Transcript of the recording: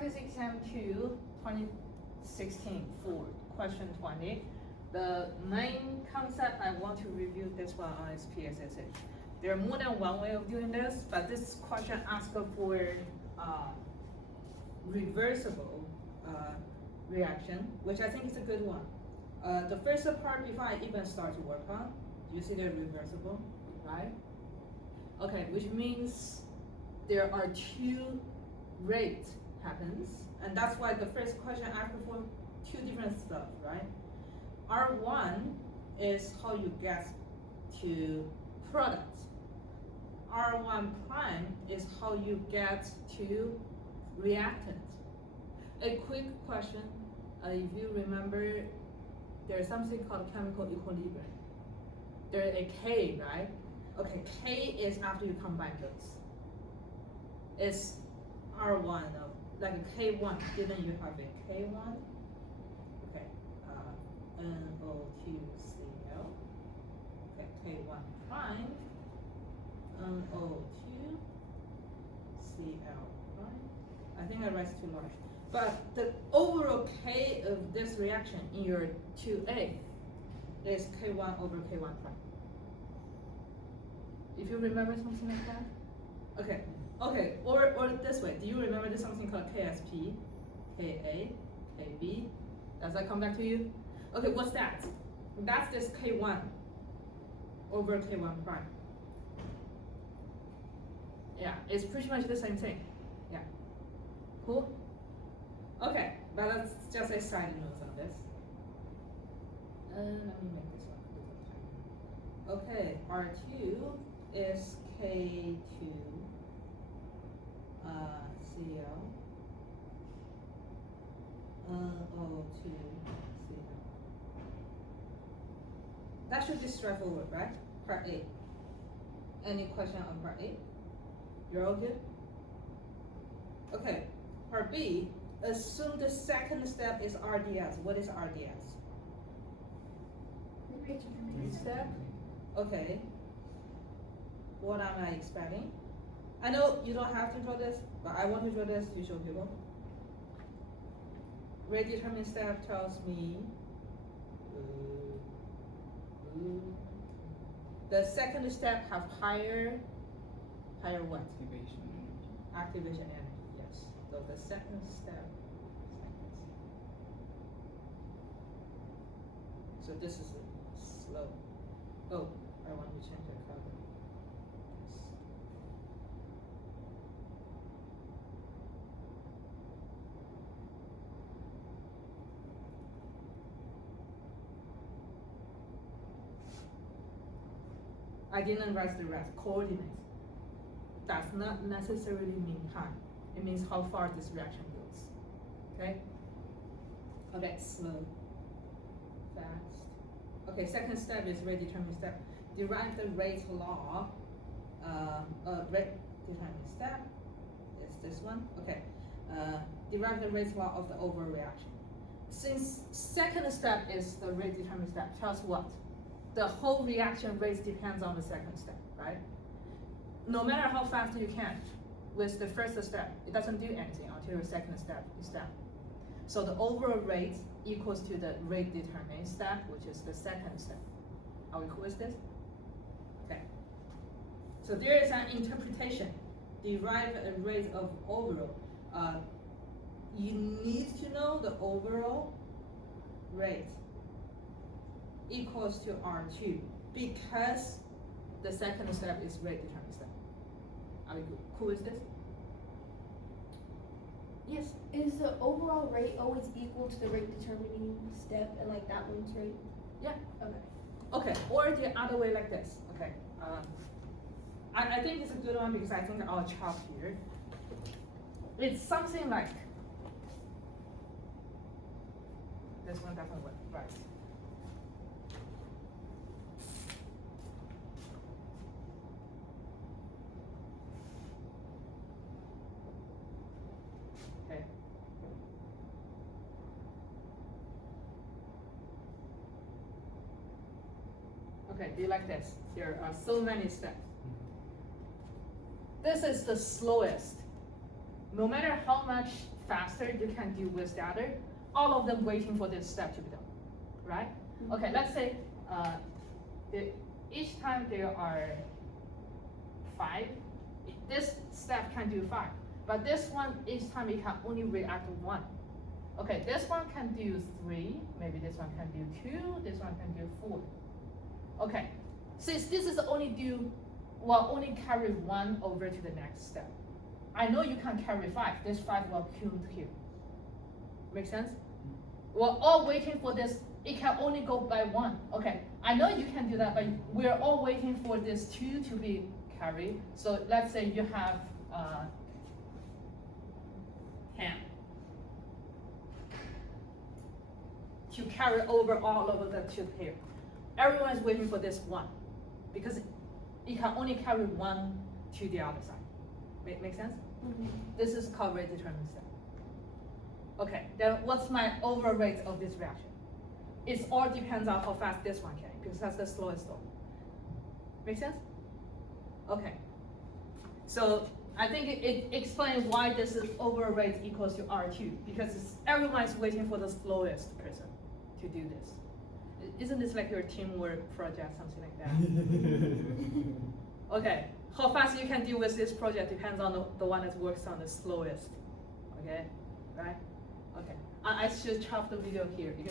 Practice exam 2, 2016 for question 20. The main concept I want to review this one on is PSSH. There are more than one way of doing this, but this question asks for reversible reaction, which I think is a good one. The first part, before I even start to work on, you see they're reversible, right? Okay, which means there are two rates happens, and that's why the first question asks for two different stuff, right? R1 is how you get to product. R1 prime is how you get to reactant. A quick question, if you remember, there's something called chemical equilibrium. There's a K, right? Okay, K is after you combine those. It's R1, like a K1, given you have a K1. Okay, NO2Cl. Okay, K1 prime, NO2Cl prime. I think I write too large. But the overall K of this reaction in your 2A is K1 over K1 prime. If you remember something like that? Okay, okay, or this way. Do you remember there's something called KSP, KA, KB? Does that come back to you? Okay, what's that? That's this K1 over K1 prime. Yeah, it's pretty much the same thing. Yeah, cool? Okay, but let's just a side note on this. Let me make this one a little tiny. Okay, R2 is K2 Cl NO2 Cl. That should be straightforward, right? Part A. Any question on part A? You're all good? Okay, part B. Assume the second step is RDS. What is RDS? Step? Okay. What am I expecting? I know you don't have to draw this, but I want to draw this to show people. Rate determined step tells me the second step have higher what? Activation energy, yes. So the second step. So this is slow. Oh, I want to change the color. Yes. I didn't write the rest. Coordinates. Does not necessarily mean time. It means how far this reaction goes. Okay? Okay, slow. Fast. Okay, second step is rate determined step. Derive the rate law. Rate determined step is this one. Okay. Derive the rate law of the overreaction. Since second step is the rate determined step, tells what? The whole reaction rate depends on the second step, right? No matter how fast you can, with the first step, it doesn't do anything until your second step is done. So the overall rate equals to the rate determined step, which is the second step. Are we cool with this? Okay. So there is an interpretation. Derive a rate of overall. You need to know the overall rate equals to R2 because the second step is rate determined step. Are we cool with this? Yes. Is the overall rate always equal to the rate determining step and like that one's rate? Yeah. Okay. Okay, or the other way like this. Okay. I think it's a good one because I think I'll chop here. It's something like this one doesn't work, right? Okay. Okay, do you like this? There are so many steps. This is the slowest no matter how much faster you can do with the other, all of them waiting for this step to be done, right? Okay, let's say each time there are 5, this step can do 5, but this one, each time it can only react 1. Okay, this one can do 3, maybe this one can do 2, this one can do 4. Okay, since this is will only carry 1 over to the next step. I know you can carry 5, this 5 will queued here. Make sense? We're all waiting for this, it can only go by 1. Okay, I know you can do that, but we're all waiting for this 2 to be carried. So let's say you have 10 to carry over all of the 2 here. Everyone is waiting for this 1 because it can only carry 1 to the other side. Make sense? Mm-hmm. This is called rate determined step. Okay, then what's my overall rate of this reaction? It all depends on how fast this one can, because that's the slowest one. Make sense? Okay. So I think it explains why this is overall rate equals to R2, because everyone's waiting for the slowest person to do this. Isn't this like your teamwork project, something like that? Okay, how fast you can deal with this project depends on the one that works on the slowest. Okay, right? Okay, I should stop the video here because